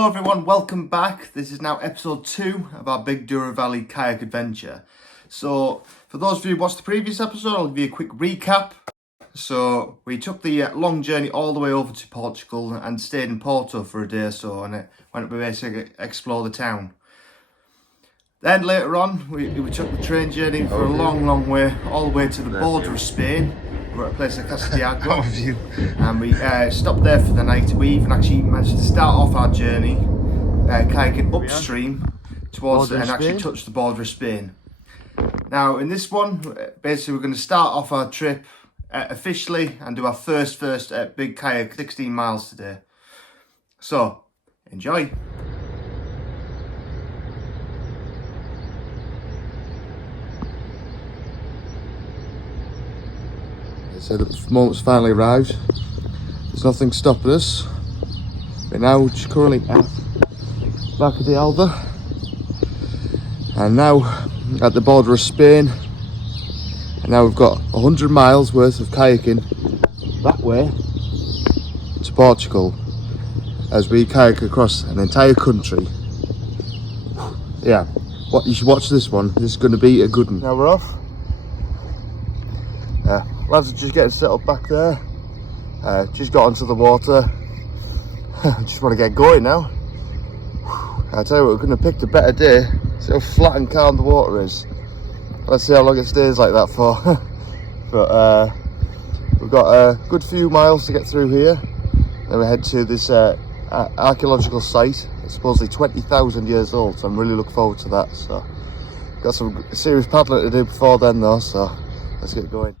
Hello everyone, welcome back. This is now episode 2 of our big Douro Valley Kayak Adventure. So, for those of you who watched the previous episode, I'll give you a quick recap. So, we took the long journey all the way over to Portugal and stayed in Porto for a day or so, and went to basically explore the town. Then later on, we took the train journey for a long way, all the way to the border of Spain. We're at a place like Castellano, and we stopped there for the night. We even actually managed to start off our journey kayaking upstream towards and actually touch the border of Spain. Now in this one, basically we're going to start off our trip officially and do our first big kayak, 16 miles today. So, enjoy! So the moment's finally arrived. There's nothing stopping us. We're now just currently at back of the Alba, and now at the border of Spain. And now we've got 100 miles worth of kayaking that way to Portugal as we kayak across an entire country. Yeah, you should watch this one. This is going to be a good one. Now we're off. Lads are just getting set up back there. Just got onto the water. Just want to get going now. I tell you what, we're going to pick a better day. See how flat and calm the water is. Let's see how long it stays like that for. But we've got a good few miles to get through here. Then we head to this archaeological site. It's supposedly 20,000 years old, so I'm really looking forward to that. So got some serious paddling to do before then though, so let's get going.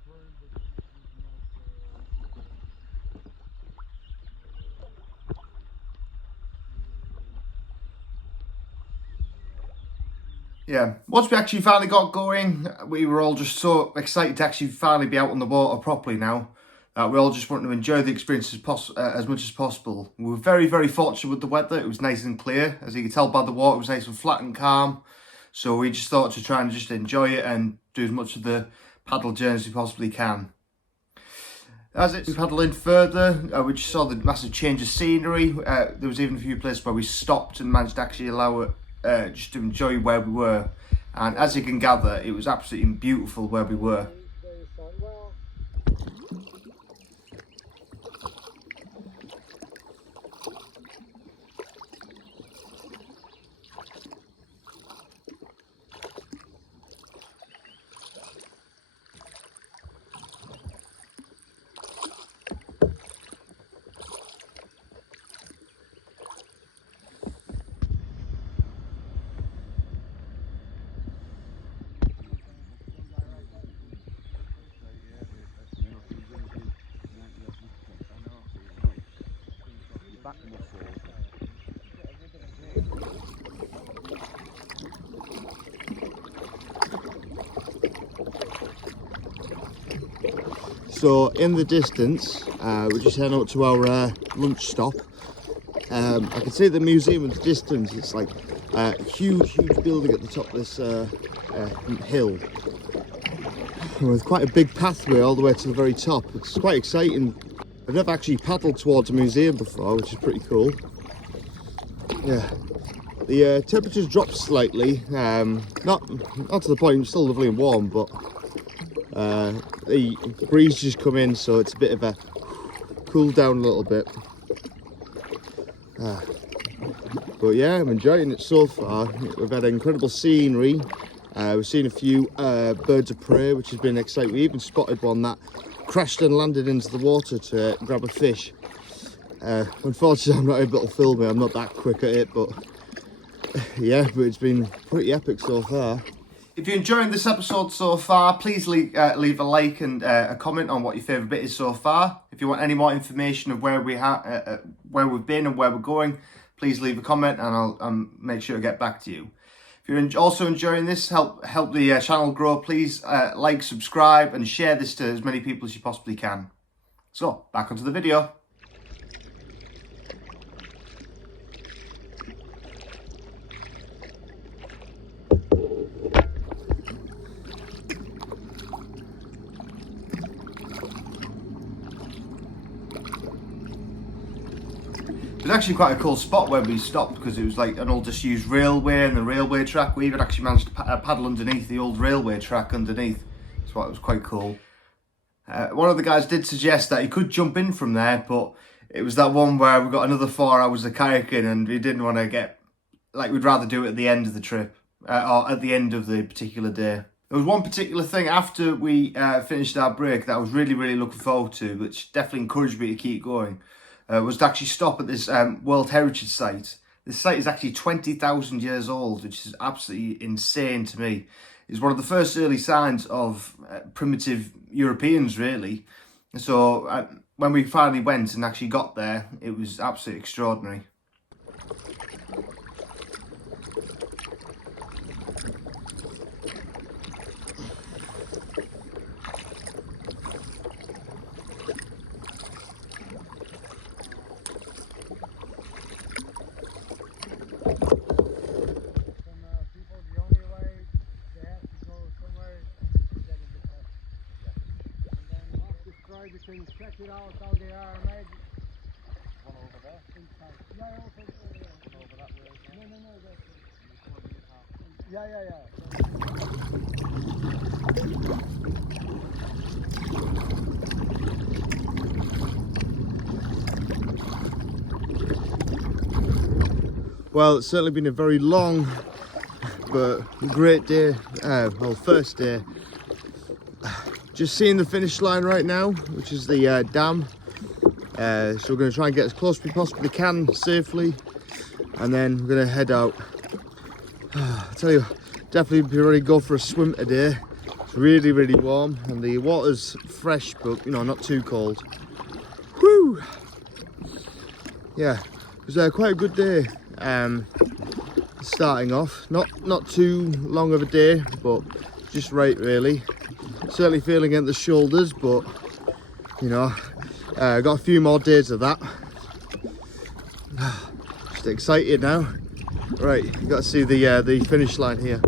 Yeah, once we actually finally got going, we were all just so excited to actually finally be out on the water properly now. We all just wanted to enjoy the experience as much as possible. We were very fortunate with the weather. It was nice and clear. As you can tell by the water, it was nice and flat and calm. So we just thought to try and just enjoy it and do as much of the paddle journey as we possibly can. As we paddled in further, we just saw the massive change of scenery. There was even a few places where we stopped and managed to actually allow it just to enjoy where we were, and as you can gather, it was absolutely beautiful where we were. So in the distance, we're just heading out to our lunch stop. I can see the museum in the distance. It's like a huge building at the top of this hill, with quite a big pathway all the way to the very top. It's quite exciting. I've never actually paddled towards a museum before, which is pretty cool. Yeah, the temperatures dropped slightly, not to the point, it's still lovely and warm, but the breeze just come in, so it's a bit of a cool down a little bit. But yeah, I'm enjoying it so far. We've had incredible scenery. We've seen a few birds of prey, which has been exciting. We even spotted one that crashed and landed into the water to grab a fish. Unfortunately, I'm not able to film it. I'm not that quick at it, but yeah, but it's been pretty epic so far. If you're enjoying this episode so far, please leave a like and a comment on what your favourite bit is so far. If you want any more information of where we've been and where we're going, please leave a comment and I'll make sure to get back to you. If you're also enjoying this, help the channel grow, please like, subscribe and share this to as many people as you possibly can. So, back onto the video. was actually quite a cool spot where we stopped because it was like an old disused railway and the railway track. We even actually managed to paddle underneath the old railway track underneath. So it was quite cool. One of the guys did suggest that he could jump in from there, but it was that one where we got another 4 hours of kayaking and we didn't want to get, like, we'd rather do it at the end of the trip, or at the end of the particular day. There was one particular thing after we finished our break that I was really, really looking forward to, which definitely encouraged me to keep going, was to actually stop at this World Heritage Site. This site is actually 20,000 years old, which is absolutely insane to me. It's one of the first early signs of primitive Europeans, really. So when we finally went and actually got there, it was absolutely extraordinary. You can check it out how they are made. One over there? Inside. Yeah, also over there. One over that way. No, that's it. Yeah. Well, it's certainly been a very long but great day, well, first day. Just seeing the finish line right now, which is the dam. So we're going to try and get as close as we possibly can safely, and then we're going to head out. I tell you, definitely be ready to go for a swim today. It's really, really warm and the water's fresh, but you know, not too cold. Woo! Yeah, it was quite a good day. Starting off, not too long of a day, but just right really. Certainly feeling at the shoulders, but you know, got a few more days of that. Just excited now. Right, you got to see the finish line here.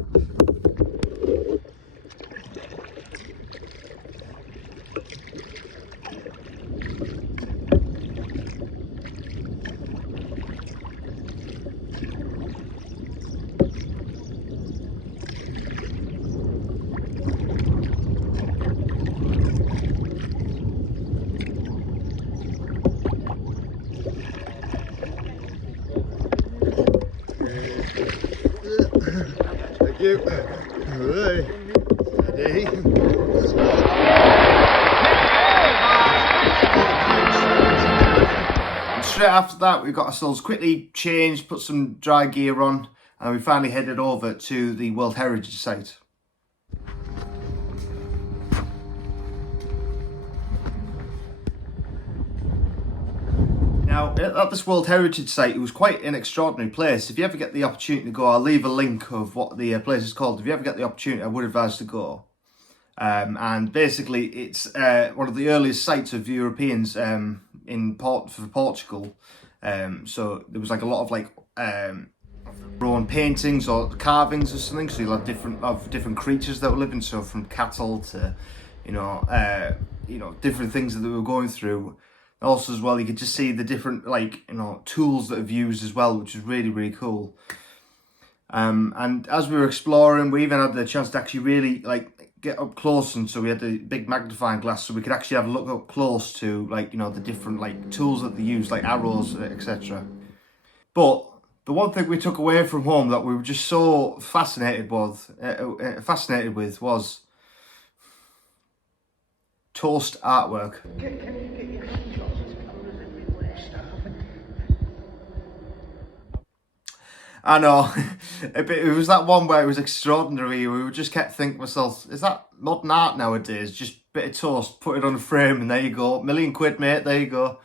Thank you. Hey. Hey. And straight after that, we got ourselves quickly changed, put some dry gear on, and we finally headed over to the World Heritage Site. Now, at this World Heritage Site, it was quite an extraordinary place. If you ever get the opportunity to go, I'll leave a link of what the place is called. If you ever get the opportunity, I would advise to go. And basically, it's one of the earliest sites of Europeans for Portugal. So there was like a lot of like drawn paintings or carvings or something. So you'll have different creatures that were living. So from cattle to, you know, different things that they were going through. Also as well, you could just see the different, like, you know, tools that have used as well, which is really, really cool. And as we were exploring, we even had the chance to actually really, like, get up close. And so we had the big magnifying glass, so we could actually have a look up close to, like, you know, the different, like, tools that they use, like arrows, etc. But the one thing we took away from home that we were just so fascinated with was toast artwork. Can you get your hands off? There's colours everywhere, stuff. I know. It was that one where it was extraordinary. We just kept thinking to myself, is that modern art nowadays? Just a bit of toast, put it on a frame and there you go. £1,000,000, mate, there you go.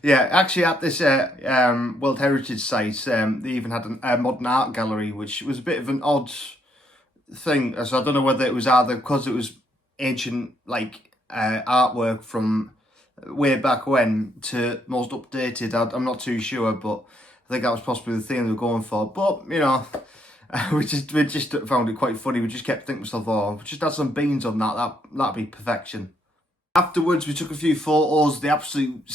Yeah, actually at this World Heritage Site, they even had a modern art gallery, which was a bit of an odd thing. So I don't know whether it was either because it was ancient, like, artwork from way back when to most updated. I'm not too sure, but I think that was possibly the thing they were going for. But you know, we just found it quite funny. We just kept thinking to ourselves, oh, we just had some beans on that'd be perfection. Afterwards, we took a few photos. The absolute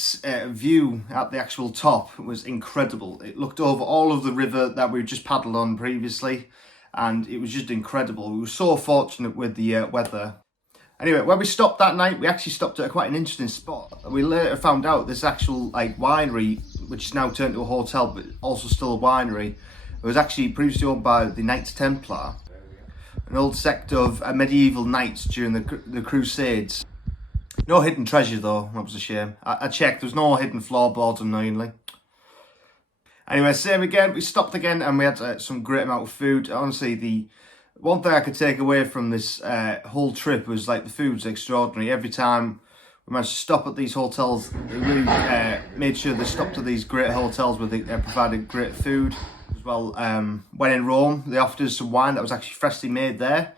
view at the actual top was incredible. It looked over all of the river that we just paddled on previously, and it was just incredible. We were so fortunate with the weather. Anyway, when we stopped that night, we actually stopped at quite an interesting spot. We later found out this actual winery, which is now turned into a hotel, but also still a winery. It was actually previously owned by the Knights Templar, an old sect of medieval knights during the Crusades. No hidden treasure though, that was a shame. I checked, there was no hidden floorboards, annoyingly. Anyway, same again, we stopped again and we had some great amount of food. Honestly, the one thing I could take away from this whole trip was the food's extraordinary. Every time we managed to stop at these hotels, they really made sure they stopped at these great hotels where they provided great food as well. When in Rome, they offered us some wine that was actually freshly made there.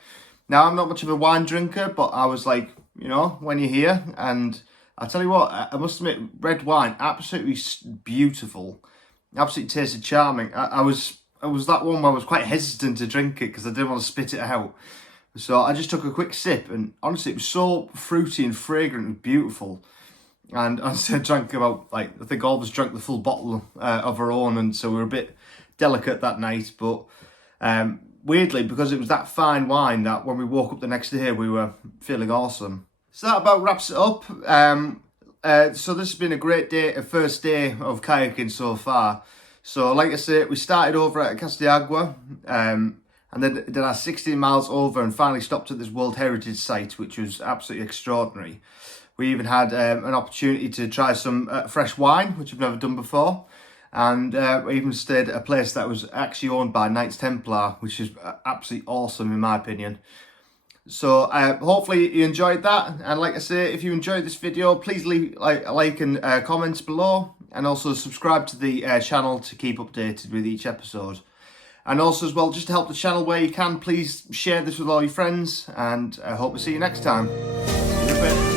Now, I'm not much of a wine drinker, but I was like, when you're here, and I tell you what, I must admit, red wine, absolutely beautiful, absolutely tasted charming. I was that one where I was quite hesitant to drink it because I didn't want to spit it out. So I just took a quick sip, and honestly, it was so fruity and fragrant and beautiful. And honestly, I drank about, I think all of us drank the full bottle of our own, and so we were a bit delicate that night. But weirdly, because it was that fine wine, that when we woke up the next day, we were feeling awesome. So that about wraps it up. So this has been a great day, a first day of kayaking so far. So like I say, we started over at Castiagua, and then did our 16 miles over and finally stopped at this World Heritage Site, which was absolutely extraordinary. We even had an opportunity to try some fresh wine, which I've never done before. And we even stayed at a place that was actually owned by Knights Templar, which is absolutely awesome in my opinion. So hopefully you enjoyed that. And like I say, if you enjoyed this video, please leave a like and comments below. And also subscribe to the channel to keep updated with each episode. And also as well, just to help the channel where you can, please share this with all your friends. And I hope to see you next time. See you in a bit.